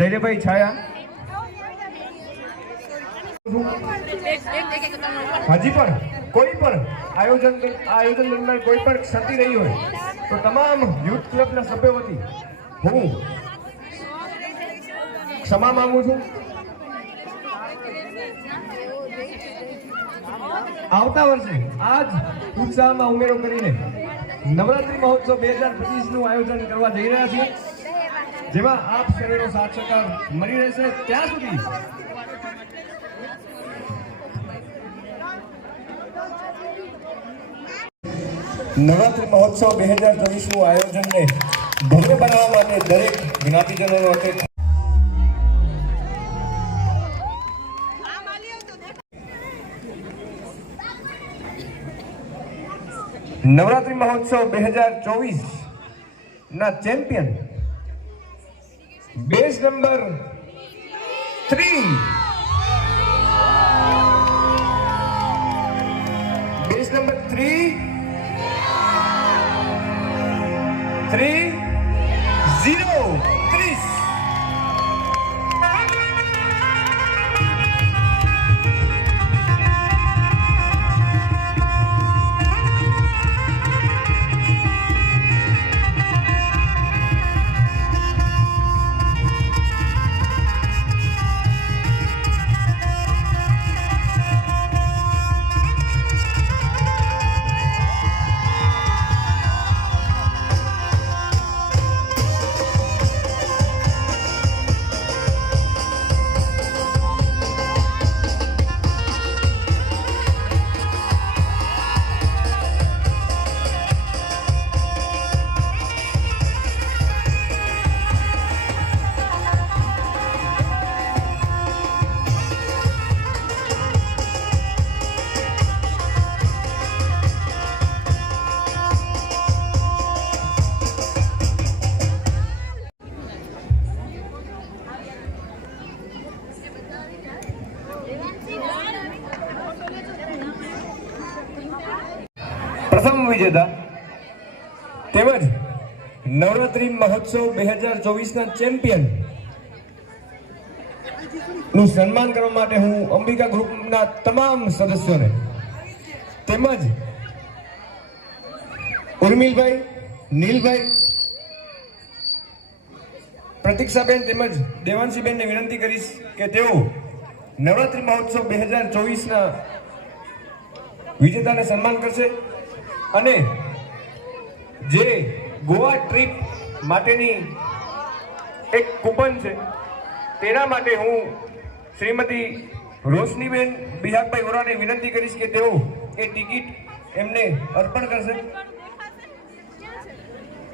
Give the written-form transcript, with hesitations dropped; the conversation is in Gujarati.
ધૈર્યભાઈ છાયા હજી પણ કોઈ પણ આયોજન દરમિયાન કોઈ પણ ક્ષતિ રહી હોય તો તમામ યુથ ક્લબના સભ્યો વતી હું ક્ષમા માંગુ છું. આવતા વર્ષે આ જ ઉત્સાહમાં ઉમેરો કરીને નવરાત્રી મહોત્સવ 2025 નું આયોજન કરવા જઈ રહ્યા છીએ, જેમાં આપ સર્વેનો સાથ સહકાર મળી રહેશે. ત્યાં સુધી નવરાત્રી મહોત્સવ 2024 નું આયોજનને ભવ્ય બનાવવા માટે દરેક જ્ઞાતિજનોનો નવરાત્રી મહોત્સવ 2024 ના ચેમ્પિયન બેચ નંબર 3 પ્રથમ વિજેતા તેમજ નવરાત્રી મહોત્સવ 2024 ના ચેમ્પિયન નું સન્માન કરવા માટે હું અંબિકા ગ્રુપના તમામ સદસ્યોને તેમજ ઉર્મિલભાઈ, નીલભાઈ, પ્રતીક્ષાબેન તેમજ દેવાંશીબેનને વિનંતી કરીશ કે તેઓ નવરાત્રી મહોત્સવ 2024 ના વિજેતાને સન્માન કરશે અને જે ગોવા ટ્રીપ માટેની એક કૂપન છે તેના માટે હું શ્રીમતી રોશનીબેન બિહાગભાઈ ઓરાને વિનંતી કરીશ કે તેઓ એ ટિકિટ એમને અર્પણ કરશે.